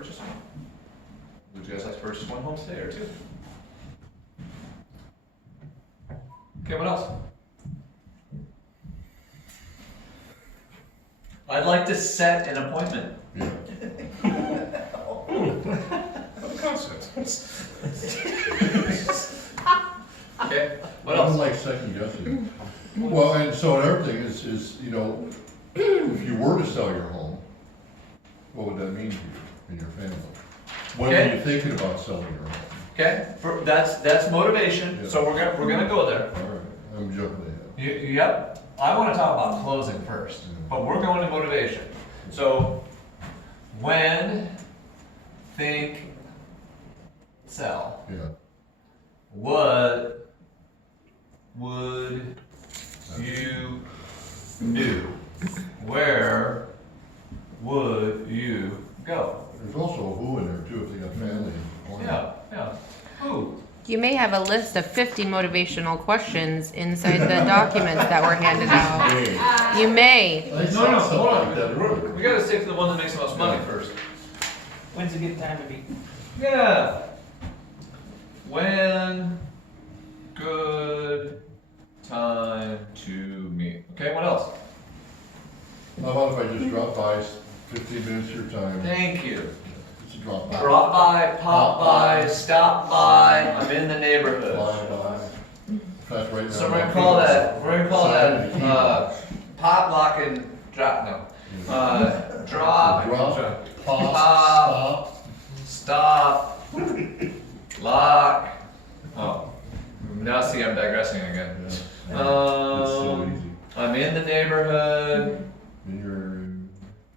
purchase one? Would you guys like to purchase one home today or two? Okay, what else? I'd like to set an appointment. Yeah. What a concept. Okay, what I don't else? like second guessing. Well, and so another thing is, you know, if you were to sell your home, what would that mean to you and your family? When Okay. are you thinking about selling your home? Okay, that's motivation, Yeah. so we're gonna go there. All right, I'm jumping ahead. Yep, I wanna talk about closing first, but we're going to motivation. So, when, think, sell. Yeah. What would you do? Where would you go? There's also a who in there too, if they got family. Yeah. Who? You may have a list of 50 motivational questions inside the documents that were handed out. You may. I No, saw hold something on. like that earlier. We gotta stick to the one that makes the most money first. When's a good time to be? Yeah. When good time to meet. Okay, what else? How about if I just drop by, 15 minutes of your time? Thank you. Just a drop by. Drop by, pop by, stop by, I'm in the neighborhood. Fly by. That's right now. So we're gonna call that pop, lock, and drop, no. Drop, Drop, pop, stop, lock. Oh, now see, I'm digressing again. Stop. It's so easy. I'm in the neighborhood. And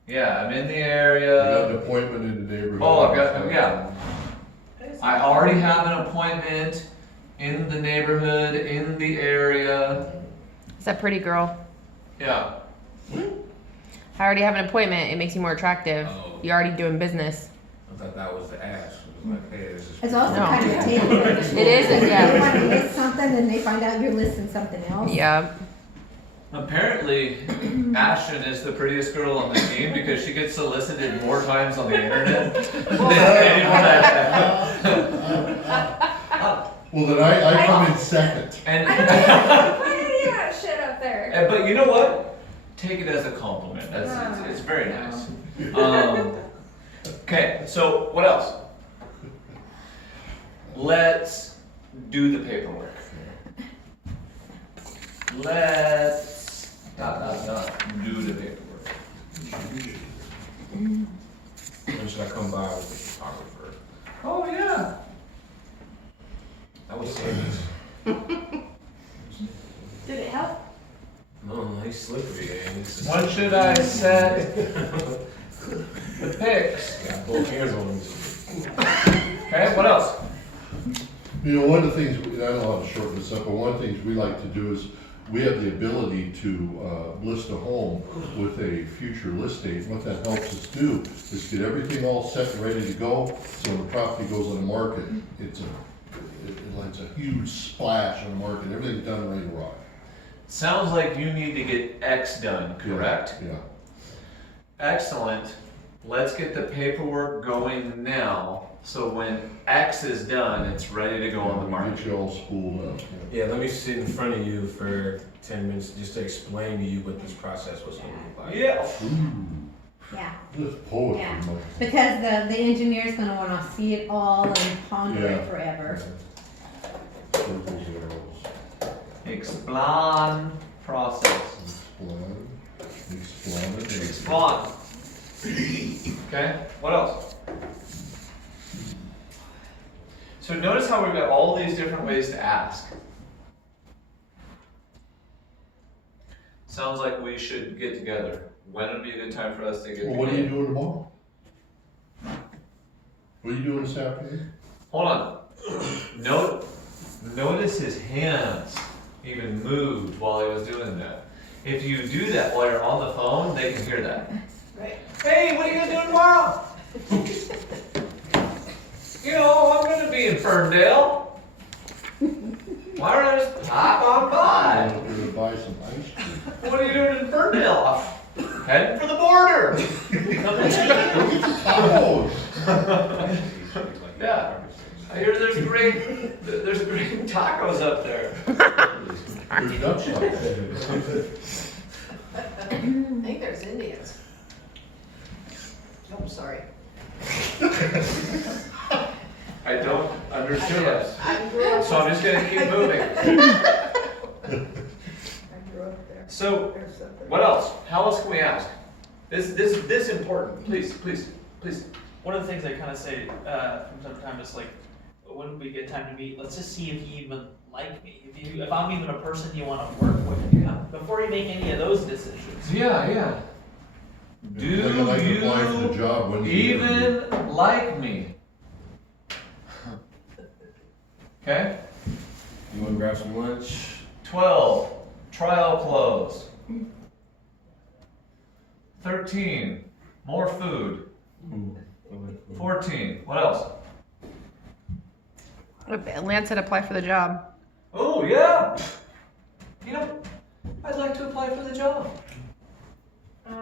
Yeah, I'm in the you got area. an appointment in the neighborhood. Oh, I've got, yeah. I already have an appointment in the neighborhood, in the area. Is that pretty girl? Yeah. I already have an appointment. It makes you more attractive. Oh. You're already doing business. I thought that was the ask. It was like, hey, this is. It's also No. kind of tailored. It is, You yeah. want to list something and they find out you're listing something else. Yeah. Apparently, Ashton is the prettiest girl on the team because she gets solicited more times on the internet than anyone else. Well, then I come in second. And, Why did you have shit up there? but you know what? Take it as a compliment. It's very nice. Okay, so what else? Let's do the paperwork. Let's do the paperwork. When should I come by with the photographer? Oh yeah. That was serious. Did it help? No, he's slippery, man. When should I set the pics? Got both hands on him. Okay, what else? You know, one of the things, I don't know how to shorten this up, but one of the things we like to do is we have the ability to list a home with a future list date. What that helps us do is get everything all set and ready to go, so when the property goes on the market, it's a huge splash on the market, everything's done, ready to rock. Sounds like you need to get X done, correct? Yeah. Excellent. Let's get the paperwork going now, so when X is done, it's ready to go on the Get market. you all spooled up. Yeah, let me sit in front of you for 10 minutes just to explain to you what this process was going to look like. Yeah. Ooh, Yeah, this poetry. Yeah. Mike. because the engineer's gonna wanna see it all and ponder Yeah. it forever. Circles, arrows. Explain process. Explain. Okay, what else? So notice how we've got all these different ways to ask. Sounds like we should get together. When would be a good time for us to get Well, together? what are you doing tomorrow? What are you doing this afternoon? Hold on. Notice his hands even moved while he was doing that. If you do that while you're on the phone, they can hear that. Right. Hey, what are you gonna do tomorrow? You know, I'm gonna be in Ferndale. Why don't I just hop on by? I'm gonna buy some ice cream. What are you doing in Ferndale? Heading for the border. Tacos. Yeah. I hear there's great tacos up there. There's Dutch like that. I think there's Indians. Oh, I'm sorry. I don't understand. I grew up. So I'm just gonna keep moving. I grew up there. So, There's something. what else? How else can we ask? This important. Please. One of the things I kind of say from time to time is like, when would be a good time to meet? Let's just see if you even like me. If I'm even a person you want to work with, before you make any of those decisions. Yeah. Do Like, I like to apply for the job, when's the interview? even like me? Okay. You wanna grab some lunch? 12. Trial close. 13. More food. 14. What else? Lance said apply for the job. Oh, yeah. You know, I'd like to apply for the job. You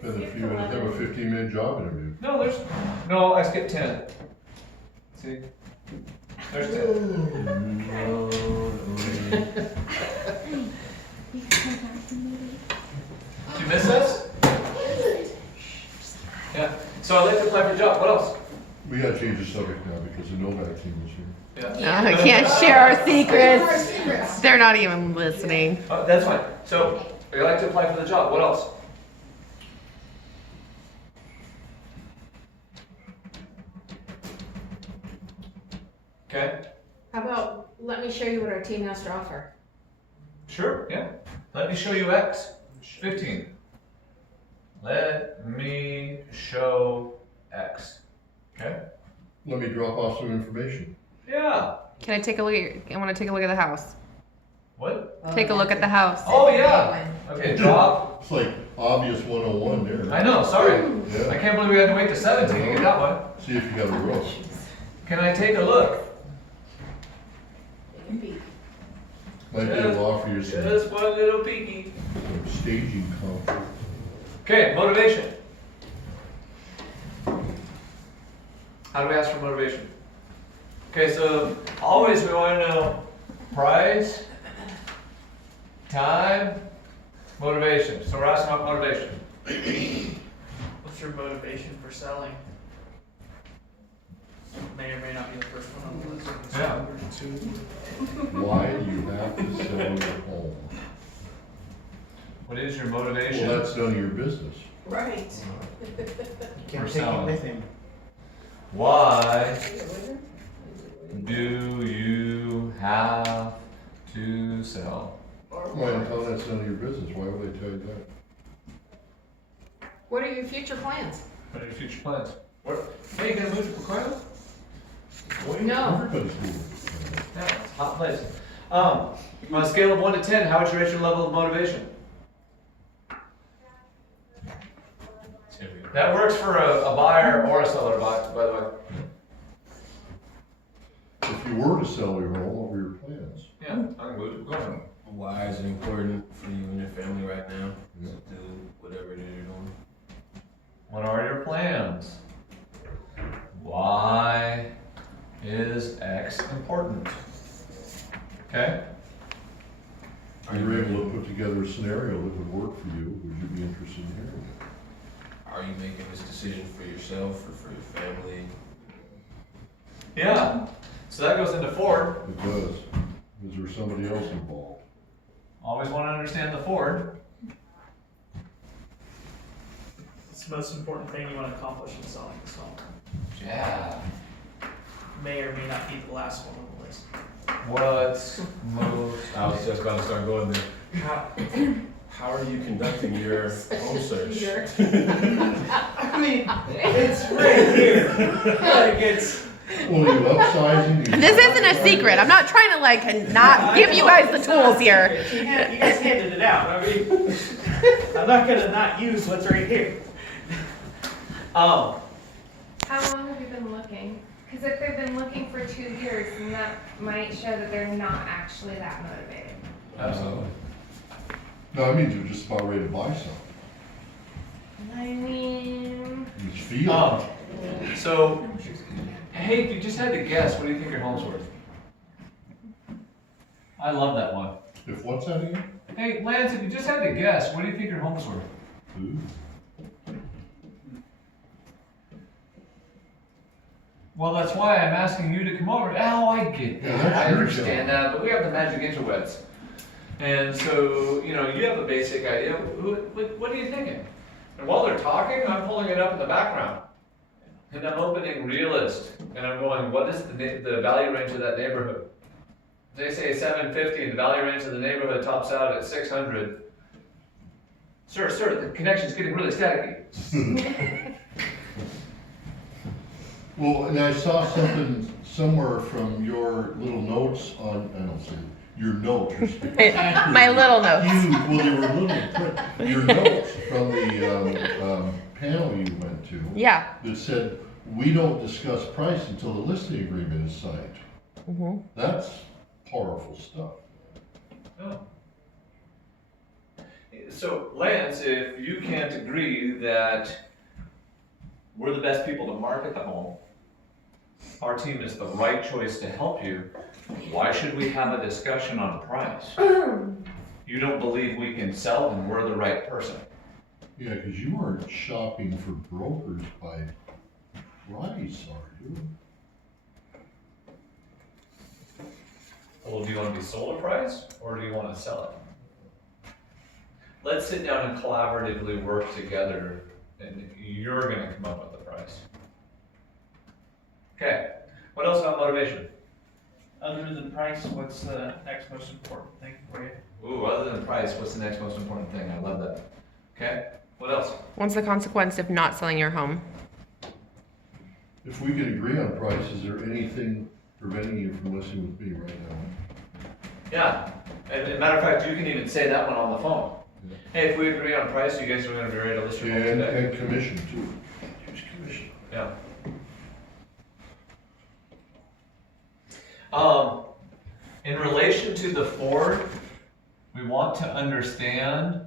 Then if skipped you would have a 11. 15-minute job interview. No, I skipped 10. See? There's 10. No. Did you miss us? Yeah. So I'd like to apply for the job. What else? We gotta change the subject now because the Novak team is here. Yeah. No, I can't share our Our secrets. secrets. They're not even listening. That's fine. So I'd like to apply for the job. What else? Okay. How about, let me show you what our team has to offer. Sure. Yeah. Let me show you X. 15. Let me show X. Okay. Let me drop off some information. Yeah. Can I take a look at I want to take a look at the house. What? Take a look at the house. Oh yeah. Okay. Drop. It's like obvious 101 there. I know. Sorry. Yeah. I can't believe we had to wait to 17 to get that one. See if you got a roof. Can I take a look? Take a peek. Might be able to offer you some Just one little peeky. staging comfort. Okay. Motivation. How do we ask for motivation? Okay. So always we want to know price, time, motivation. So we're asking about motivation. What's your motivation for selling? May or may not be the first one on the list. Yeah. Why do you have to sell your home? What is your Well, motivation? that's none of your business. Right. For selling. Why do you have to sell? Why until that's none of your business? Why would they tell you that? What are your future plans? What are your future plans? Hey, you gonna move to Pacoima? No. Everybody's moving. Yeah, it's a hot place. On a scale of 1 to 10, how would you rate your level of motivation? That works for a buyer or a seller, by the way. If you were to sell your home, what were your plans? Yeah, I'm gonna move to Pacoima. Why is it important for you and your family right now Yeah. to do whatever it is you're doing? What are your plans? Why is X important? Okay? If you were able to put together a scenario that would work for you, would you be interested in hearing it? Are you making this decision for yourself or for your family? Yeah. So that goes into Ford. It does. Is there somebody else involved? Always want to understand the Ford. What's the most important thing you want to accomplish in selling this home? Yeah. May or may not be the last one on the list. What's most I was just about to start going there. How are you conducting your home search? Peter. I mean, it's right here. Like it's. Well, are you upsizing? This isn't a secret. I'm not trying to like not give you guys the tools here. You guys handed it out. I mean, I'm not gonna not use what's right here. How long have you been looking? Because if they've been looking for 2 years, then that might show that they're not actually that motivated. Absolutely. No, I mean, you're just about ready to buy something. I mean, You just feel Um, it. So, hey, if you just had to guess, what do you think your home's worth? I love that one. If what's that again? Hey, Lance, if you just had to guess, what do you think your home's worth? Ooh. Well, that's why I'm asking you to come over. Oh, I get Yeah, that. that's I your understand job. that, but we have the magic interwebs. And so, you have a basic idea. What are you thinking? And while they're talking, I'm pulling it up in the background. And I'm opening Realist. And I'm going, what is the value range of that neighborhood? They say 750, and the value range of the neighborhood tops out at 600. Sir, the connection's getting really staticky. Well, and I saw something somewhere from your little notes on, I don't see, your notes. My little notes. Well, they were little print. Your notes from the panel you went to. Yeah. That said, we don't discuss price until the listing agreement is signed. Mm-hmm. That's powerful stuff. Oh. So, Lance, if you can't agree that we're the best people to market the home, our team is the right choice to help you, why should we have a discussion on price? You don't believe we can sell, and we're the right person. Yeah, because you aren't shopping for brokers by price, are you? Well, do you want to be sold a price, or do you want to sell it? Let's sit down and collaboratively work together, and you're going to come up with the price. Okay, what else about motivation? Other than price, what's the next most important thing for you? Ooh, other than price, what's the next most important thing? I love that. Okay, what else? What's the consequence of not selling your home? If we can agree on price, is there anything preventing you from listening with me right now? Yeah, and as a matter of fact, you can even say that one on the phone. Yeah. Hey, if we agree on price, you guys are going to be ready to list your home today. And commission too. Use commission. Yeah. In relation to the Ford, we want to understand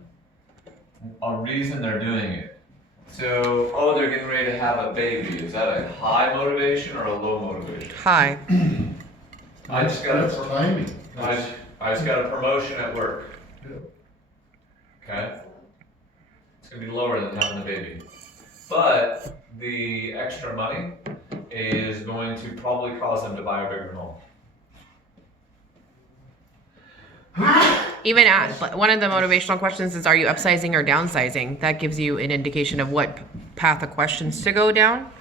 a reason they're doing it. So, they're getting ready to have a baby. Is that a high motivation or a low motivation? Hi. I just got That's timing. I just got a promotion at work. Yeah. Okay? It's gonna be lower than having a baby. But the extra money is going to probably cause them to buy a bigger home. Even one of the motivational questions is, are you upsizing or downsizing? That gives you an indication of what path of questions to go down.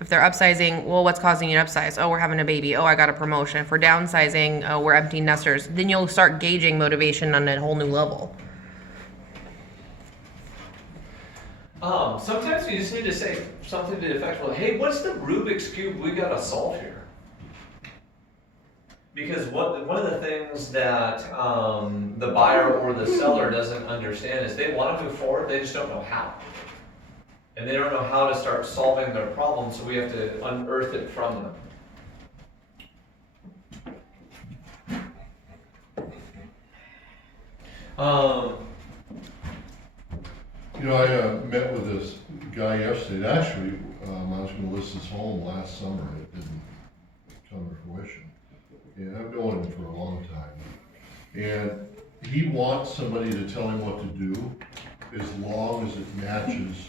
If they're upsizing, well, what's causing you to upsize? Oh, we're having a baby. Oh, I got a promotion. If we're downsizing, oh, we're empty nesters. Then you'll start gauging motivation on a whole new level. Sometimes you just need to say something to the effect, well, hey, what's the Rubik's Cube we gotta solve here? Because one of the things that the buyer or the seller doesn't understand is they want to move forward, they just don't know how. And they don't know how to start solving their problem, so we have to unearth it from them. I met with this guy yesterday. Actually, I was going to list his home last summer. It didn't come to fruition. And I've known him for a long time. And he wants somebody to tell him what to do as long as it matches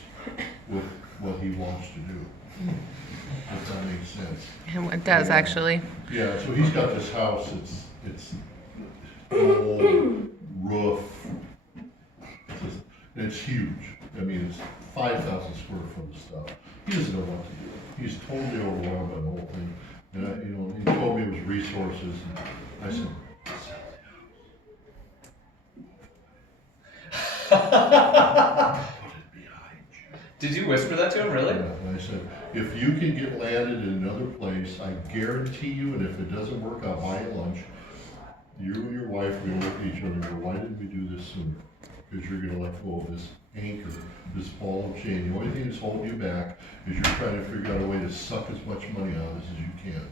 with what he wants to do. If that makes sense. And it does, actually. Yeah, so he's got this house, it's old roof, and it's huge. I mean, it's 5,000 square foot of stuff. He doesn't know what to do. He's totally overwhelmed by the whole thing. And he told me it was resources, and I said, put it behind you. Did you whisper that to him, really? And I said, if you can get landed in another place, I guarantee you, and if it doesn't work, I'll buy you lunch. You and your wife will look at each other and go, why didn't we do this sooner? Because you're gonna let go of this anchor, this ball of chain. The only thing that's holding you back is you're trying to figure out a way to suck as much money out of this as you can.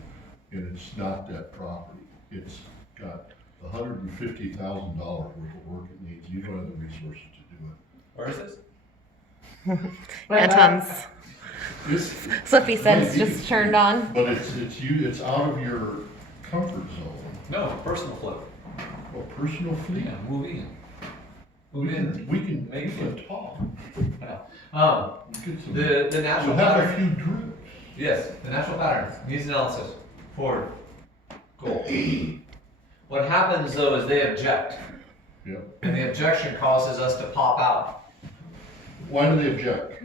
And it's not that property. It's got $150,000 worth of work it needs. You don't have the resources to do it. Where is this? Anton's. Flippy sense just turned on. But it's out of your comfort zone. No, personal flip. Well, personal fleet. Yeah, move in. Move in. We can talk. Yeah. Get some- The natural We'll have a pattern. few drinks. Yes, the natural pattern needs analysis. Forward. Cool. What happens though is they object, Yeah. and the objection causes us to pop out. Why do they object?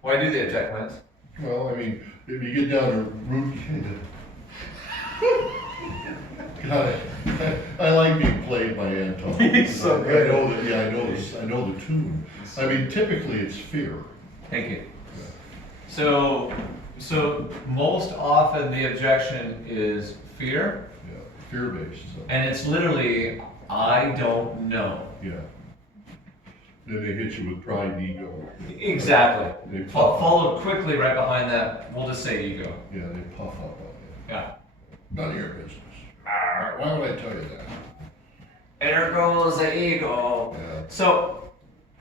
Why do they object, Lance? Well, I mean, if you get down to root, God, I like being played by Anton. He's so good. I know that. Yeah, I know this. I know the tune. I mean, typically it's fear. Thank you. So most often the objection is fear, Yeah, fear-based. So. and it's literally, I don't know. Yeah. Then they hit you with pride and ego. Exactly. They puff up. Followed quickly right behind that, we'll just say ego. Yeah, they puff up on Yeah. you. None of your business. Why would I tell you that? There goes the ego. Yeah. So,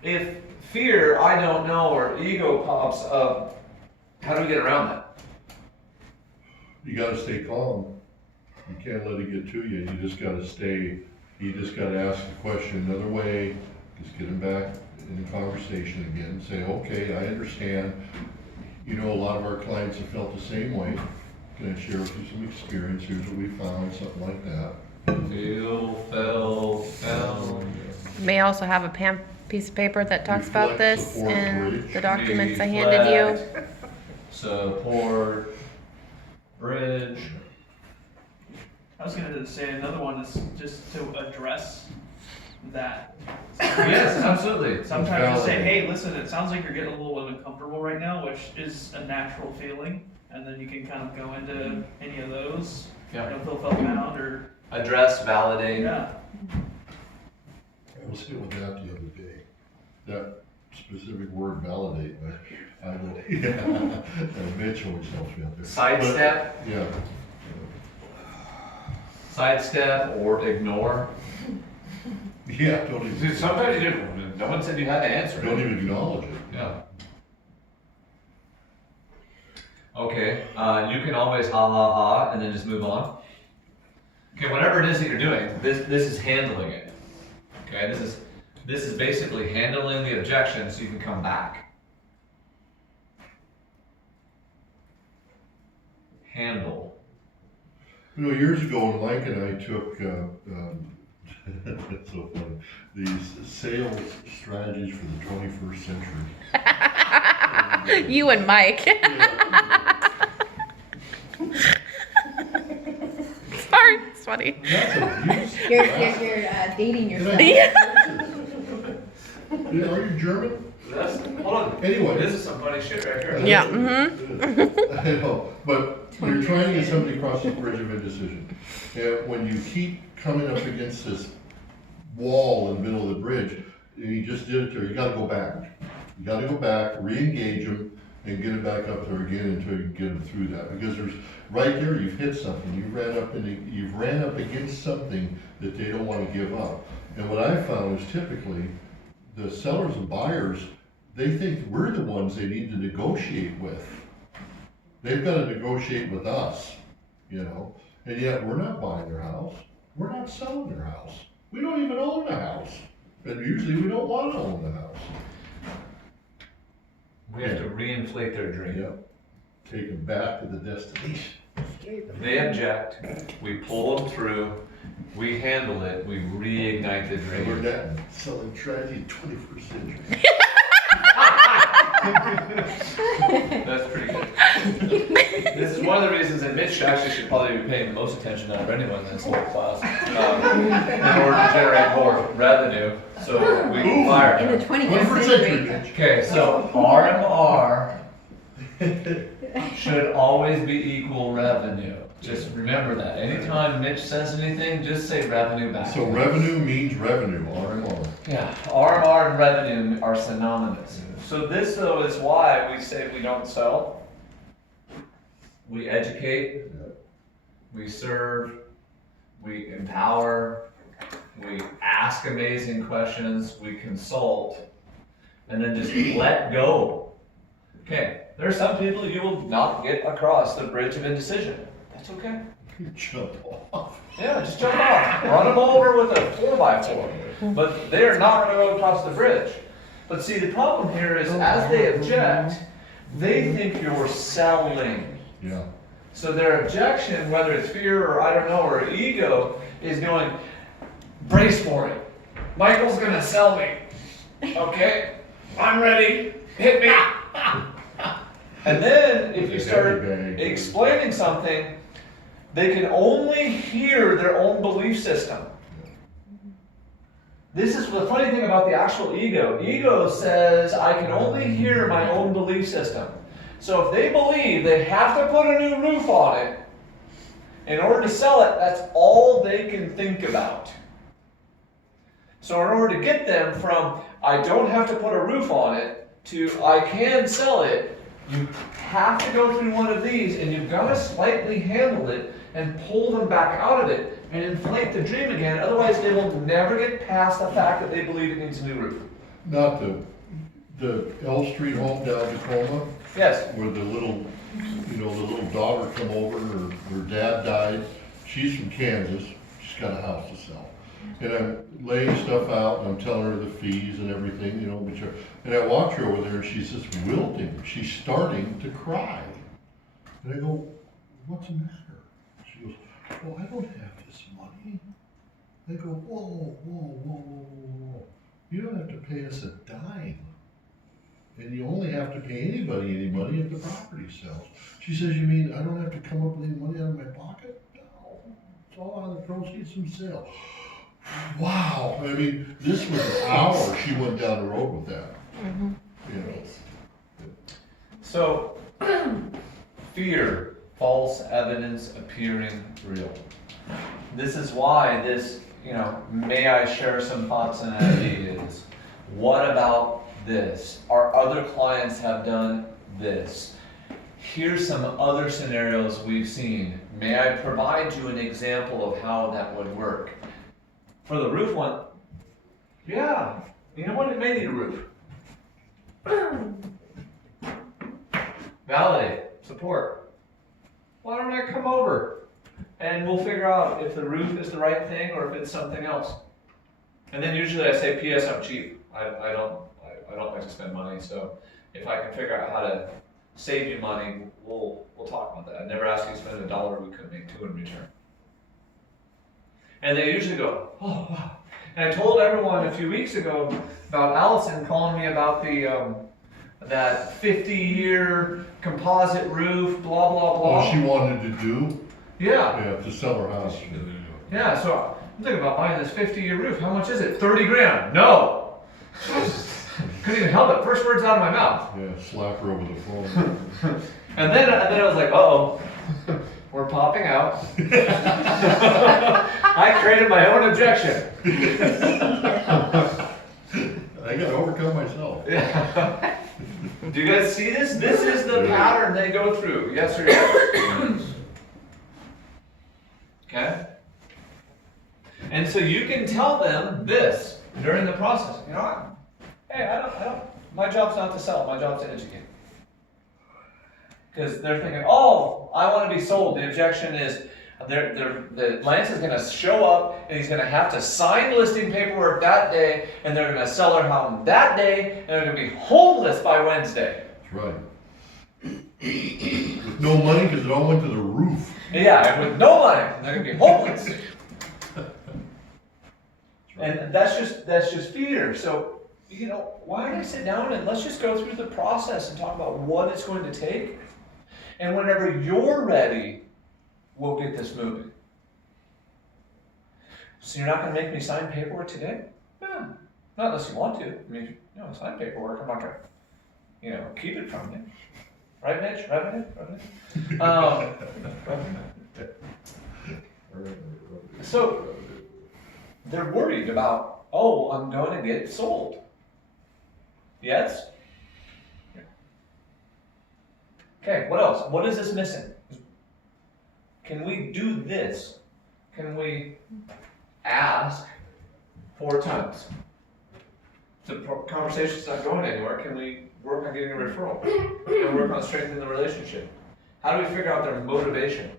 if fear, I don't know, or ego pops up, how do we get around that? You gotta stay calm. You can't let it get to you. You just gotta ask the question another way. Just get them back in the conversation again. Say, okay, I understand. You know, a lot of our clients have felt the same way. Can I share with you some experience? Here's what we found, something like that. Fell. May also have a piece of paper that talks about Reflect, this support, in bridge. the documents I handed you. Reflect, Support, bridge. I was gonna say another one is just to address that. Yes, absolutely. Sometimes just say, Validate. hey, listen, it sounds like you're getting a little uncomfortable right now, which is a natural feeling. And then you can kind of go into any of those. Yeah. You know, feel found or, Address, validate. yeah. I was hit with that the other day. That specific word, validate. I know. Yeah. Mitch always helps me out there. Sidestep, But, yeah. sidestep, or ignore. Yeah, don't Dude, even, sometimes you didn't, no one said you had to answer. don't even acknowledge it. Yeah. Okay, you can always ha ha ha and then just move on. Okay, whatever it is that you're doing, this is handling it. Okay, this is basically handling the objection so you can come back. Handle. You know, years ago, when Mike and I took, it's so funny, these sales strategies for the 21st century. You and Mike. Sorry, it's funny. That's abuse. You're dating Did yourself. I- Are you German? Hold on. Anyway. This is some funny shit right here. Yeah, mm-hmm. I know, but you're trying to get somebody across the bridge of indecision. And when you keep coming up against this wall in the middle of the bridge, and you just did it there, you gotta go back. You gotta go back, re-engage them, and get it back up there again until you get them through that. Because there's, right there, you've hit something. You've ran up against something that they don't wanna give up. And what I found is typically, the sellers and buyers, they think we're the ones they need to negotiate with. They've got to negotiate with us, you know, and yet we're not buying their house. We're not selling their house. We don't even own the house. And usually we don't want to own the house. We have to reinflate their dream. Yep. Take them back to the destination. They object, we pull them through, we handle it, we reignite the We're dream. that selling tragedy 21st century. That's pretty good. This is one of the reasons that Mitch actually should probably be paying the most attention out of anyone in this whole class, in order to generate more revenue, so we can fire In him. the 21st 21st century. century, bitch. Okay, so RMR should always be equal revenue. Just remember that. Anytime Mitch says anything, just say revenue back. So revenue means revenue, RMR. Yeah, RMR and revenue are synonymous. So this though is why we say we don't sell. We educate, we serve, we empower, we ask amazing questions, we consult, and then just let go. Okay, there are some people you will not get across the bridge of indecision. That's okay. Jump off. Yeah, just jump off. Run them over with a 4x4. But they're not going to go across the bridge. But see, the problem here is as they object, they think you're selling. Yeah. So their objection, whether it's fear or I don't know, or ego, is going, brace for it. Michael's going to sell me. Okay? I'm ready. Hit me. And then if you start explaining something, they can only hear their own belief system. This is the funny thing about the actual ego. Ego says, I can only hear my own belief system. So if they believe they have to put a new roof on it, in order to sell it, that's all they can think about. So in order to get them from, I don't have to put a roof on it, to I can sell it, you have to go through one of these, and you've got to slightly handle it and pull them back out of it and inflate the dream again. Otherwise, they will never get past the fact that they believe it needs a new roof. Not the L Street home down in Tacoma, Yes. where the little daughter come over, her dad died. She's from Kansas. She's got a house to sell. And I'm laying stuff out, and I'm telling her the fees and everything, and I watch her over there, and she's just wilting. She's starting to cry. And I go, what's the matter? She goes, well, I don't have this money. I go, whoa. You don't have to pay us a dime. And you only have to pay anybody any money if the property sells. She says, you mean I don't have to come up with any money out of my pocket? No, it's all out of the proceeds from sale. Wow, I mean, this was an hour she went down the road with that. Mm-hmm. You know. So, fear, false evidence appearing real. This is why this, may I share some thoughts and ideas? What about this? Our other clients have done this. Here's some other scenarios we've seen. May I provide you an example of how that would work? For the roof one, yeah, you know what? It may need a roof. Validate, support. Why don't I come over and we'll figure out if the roof is the right thing or if it's something else. And then usually I say, P.S. I'm cheap. I don't like to spend money, so if I can figure out how to save you money, we'll talk about that. I never ask you to spend $1. We couldn't make $2 in return. And they usually go, oh wow. And I told everyone a few weeks ago about Allison calling me about the that 50-year composite roof, blah blah blah. Oh, she wanted to do? Yeah. Yeah, to sell her house. Yeah, so I'm thinking about buying this 50-year roof. How much is it? 30 grand. No. Couldn't even help it. First words out of my mouth. Yeah, slap her over the phone. And then I was like, uh-oh, we're popping out. I created my own objection. I gotta overcome myself. Yeah. Do you guys see this? This is the pattern they go through. Yes or yes? Okay? And so you can tell them this during the process. You know what? Hey, I don't, my job's not to sell, my job's to educate. Because they're thinking, oh, I want to be sold. The objection is, Lance is going to show up and he's going to have to sign listing paperwork that day, and they're going to sell their home that day, and they're going to be homeless by Wednesday. That's right. With no money because it all went to the roof. Yeah, and with no money, and they're going to be homeless. And that's just fear. So, why don't I sit down and let's just go through the process and talk about what it's going to take. And whenever you're ready, we'll get this moving. So you're not going to make me sign paperwork today? No, not unless you want to. I mean, sign paperwork. I'm not going to, keep it from you. Right, Mitch? Right, So they're worried about, oh, I'm going to get sold. Yes? Okay, what else? What is this missing? Can we do this? Can we ask 4 times? The conversation's not going anywhere. Can we work on getting a referral, and work on strengthening the relationship. How do we figure out their motivation?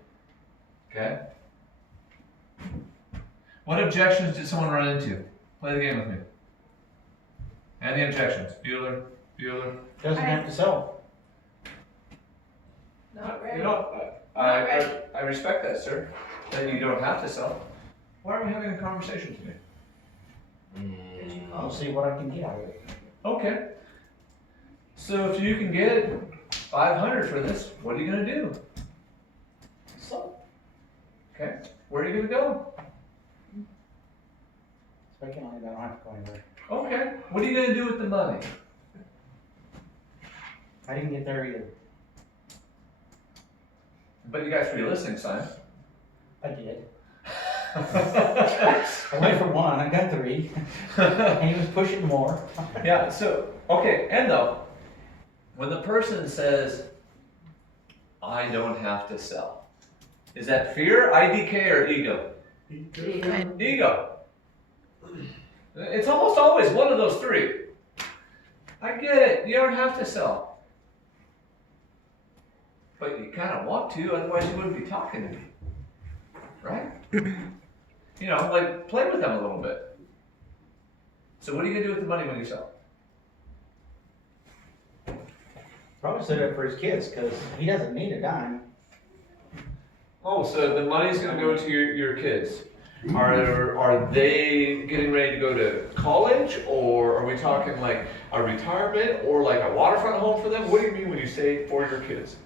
Okay? What objections did someone run into? Play the game with me. Any objections? Bueller? Doesn't have to sell. Not ready. You know, I respect that, sir. That you don't have to sell. Why are we having a conversation today? I'll see what I can get out of it. Okay. So if you can get 500 for this, what are you gonna do? So, Okay. Where are you gonna go? speaking on it, I don't have to go anywhere. Okay. What are you gonna do with the money? I didn't get there either. But you got 3 listings, son. I did. I went for 1, I got 3. And he was pushing more. Yeah, so, okay, and though, when the person says, I don't have to sell, is that fear, IDK, or ego? Ego. It's almost always one of those 3. I get it, you don't have to sell. But you kind of want to, otherwise you wouldn't be talking to me. Right? You know, like, play with them a little bit. So what are you going to do with the money when you sell? Probably set it up for his kids, because he doesn't need a dime. Oh, so the money's going to go to your kids. Are they getting ready to go to college, or are we talking like a retirement, or like a waterfront home for them? What do you mean when you say for your kids?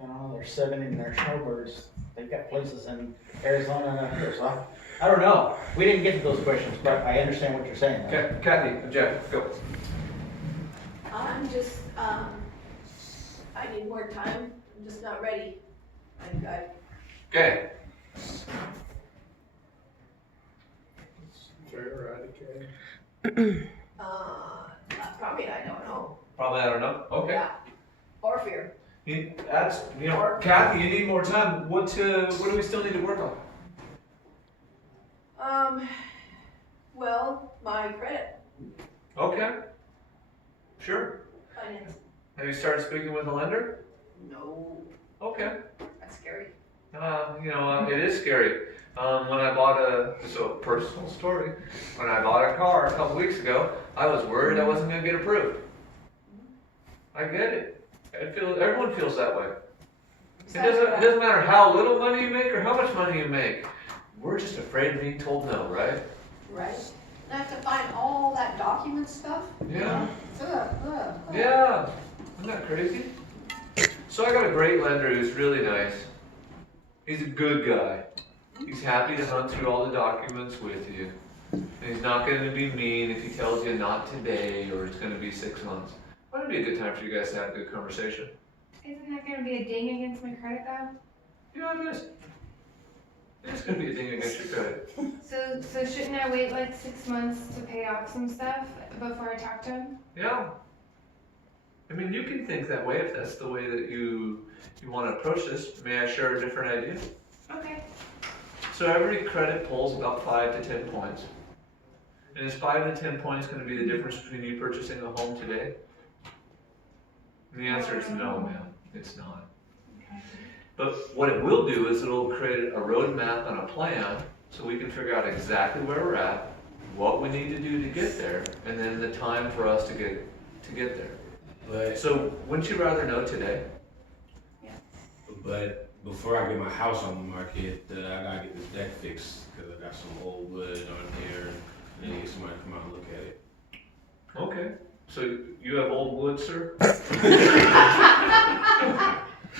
You know, they're 7 and they're snowbirds. They've got places in Arizona and up here, so I don't know. We didn't get to those questions, but I understand what you're saying. though. Okay, Kathy, Jeff, go. I'm just, I need more time. I'm just not ready. Okay. Probably I don't know. Probably I don't know. Okay. Yeah. Or fear. That's, you know, Kathy, you need more time. What do we still need to work on? Well, my credit, Okay. Sure. finance, Have you started speaking with a lender? no, Okay. that's scary. You know, it is scary. When I bought so a personal story, when I bought a car a couple weeks ago, I was worried I wasn't going to get approved. I get it. Everyone feels that way. It doesn't matter how little money you make or how much money you make. We're just afraid of being told no, right? Right? I have to find all that document stuff? Yeah. Ugh. Yeah. Isn't that crazy? So I got a great lender who's really nice. He's a good guy. He's happy to hunt through all the documents with you. And he's not going to be mean if he tells you not today or it's going to be 6 months. Might be a good time for you guys to have a good conversation. Isn't that gonna be a ding against my credit though? Yeah, it is. It is going to be a thing against your credit. So shouldn't I wait like 6 months to pay off some stuff before I talk to him? Yeah. I mean, you can think that way if that's the way that you want to approach this. May I share a different idea? Okay. So every credit pulls about 5 to 10 points. And is 5 to 10 points going to be the difference between you purchasing a home today? And the answer is no, ma'am. It's not. But what it will do is it'll create a roadmap and a plan so we can figure out exactly where we're at, what we need to do to get there, and then the time for us to get there. But So wouldn't you rather know today? But before I get my house on the market, I gotta get this deck fixed because I got some old wood on here, and I need somebody to come out and look at it. Okay. So you have old wood, sir? I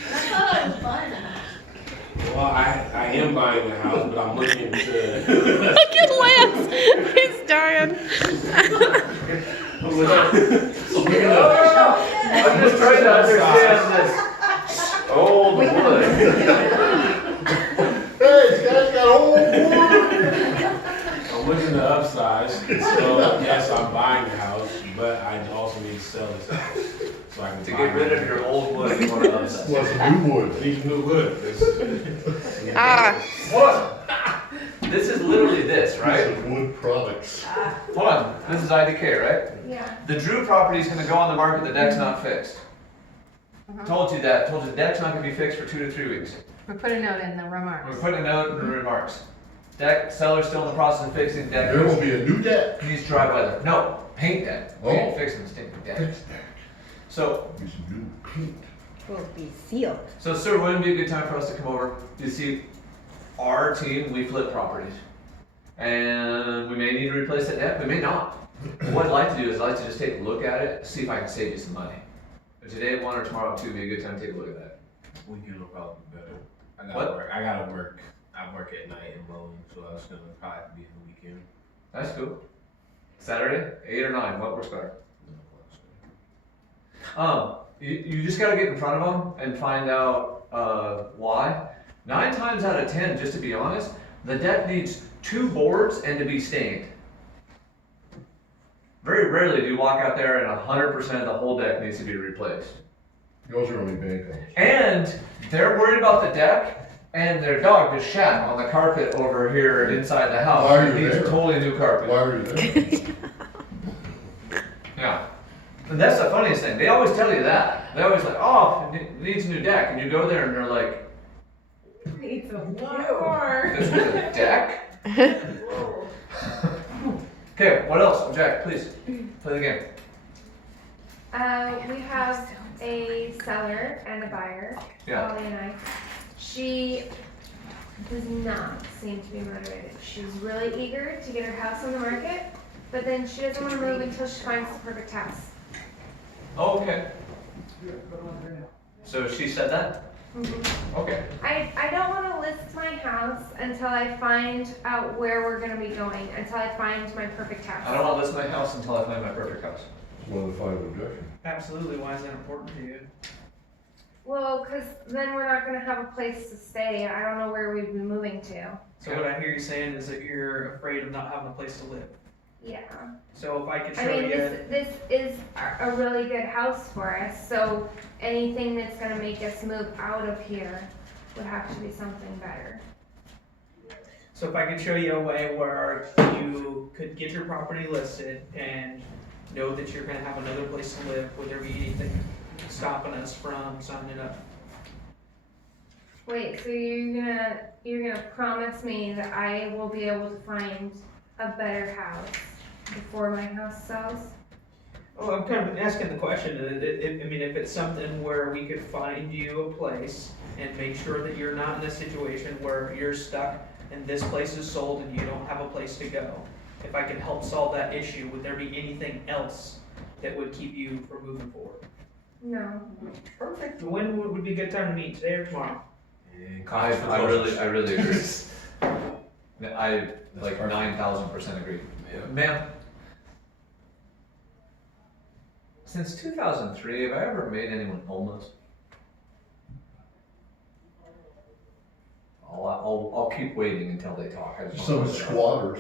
thought I was buying a house. Well, I am buying a house, but I'm looking to. Look at Lance. He's dying. I'm just trying to understand this. Old wood. Hey, this guy's got old wood. I'm looking to upsize. So yes, I'm buying a house, but I also need to sell this house so I can To get rid of your old wood, you want to upsize. What's a new wood? Need new wood. What? This is literally this, right? Piece of wood products. Hold on. This is IDK, right? Yeah. The Drew property is gonna go on the market, the deck's not fixed. Uh-huh. Told you that, told you the deck's not gonna be fixed for 2 to 3 weeks. We put a note in the We're remarks. putting a note in the remarks. Deck, seller's still in the process of fixing deck. There will be a new deck. Needs dry weather. No, paint deck. We ain't Oh. fixing the stinking deck. Fixed deck. So, Be some new paint. Will be sealed. so sir, wouldn't it be a good time for us to come over? You see, our team, we flip properties. And we may need to replace that deck, we may not. What I'd like to do is I'd like to just take a look at it, see if I can save you some money. But today at 1 or tomorrow at 2 would be a good time to take a look at that. Weekend will probably be better. I gotta What? work. I work at night in bowling, so I was gonna probably have to be in the weekend. That's cool. Saturday, 8 or 9, what works better? You just gotta get in front of them and find out, why. 9 times out of 10, just to be honest, the deck needs 2 boards and to be stained. Very rarely do you walk out there and 100% of the whole deck needs to be replaced. Those are only bank homes. And they're worried about the deck, and their dog just shat on the carpet over here inside the house. Why are It you needs there? totally new carpet. Why were you there? Yeah. And that's the funniest thing. They always tell you that. They're always like, oh, it needs a new deck. And you go there and they're like, Needs a lot more. this is a deck? Okay, what else? Jack, please, play the game. We have a seller and a buyer, Yeah. Holly and I. She does not seem to be motivated. She's really eager to get her house on the market, but then she doesn't want to move until she finds the perfect house. Oh, okay. So she said that? Okay. I don't want to list my house until I find out where we're going to be going, until I find my perfect house. I don't want to list my house until I find my perfect house. It's one of the 5 objections. Absolutely, why is that important to you? Well, because then we're not going to have a place to stay. I don't know where we'd be moving to. So what I hear you saying is that you're afraid of not having a place to live. Yeah. So if I could show I mean, you, this is a really good house for us, so anything that's gonna make us move out of here would have to be something better. so if I could show you a way where you could get your property listed and know that you're gonna have another place to live, would there be anything stopping us from signing up? Wait, so you're gonna promise me that I will be able to find a better house before my house sells? Well, I'm kind of asking the question, I mean, if it's something where we could find you a place and make sure that you're not in a situation where you're stuck and this place is sold and you don't have a place to go. If I could help solve that issue, would there be anything else that would keep you from moving forward? No. Perfect. When would be a good time to meet, today or tomorrow? I really agree. I like 9,000% agree. Ma'am, since 2003, have I ever made anyone homeless? I'll keep waiting until they talk. I just Some wanna- squatters.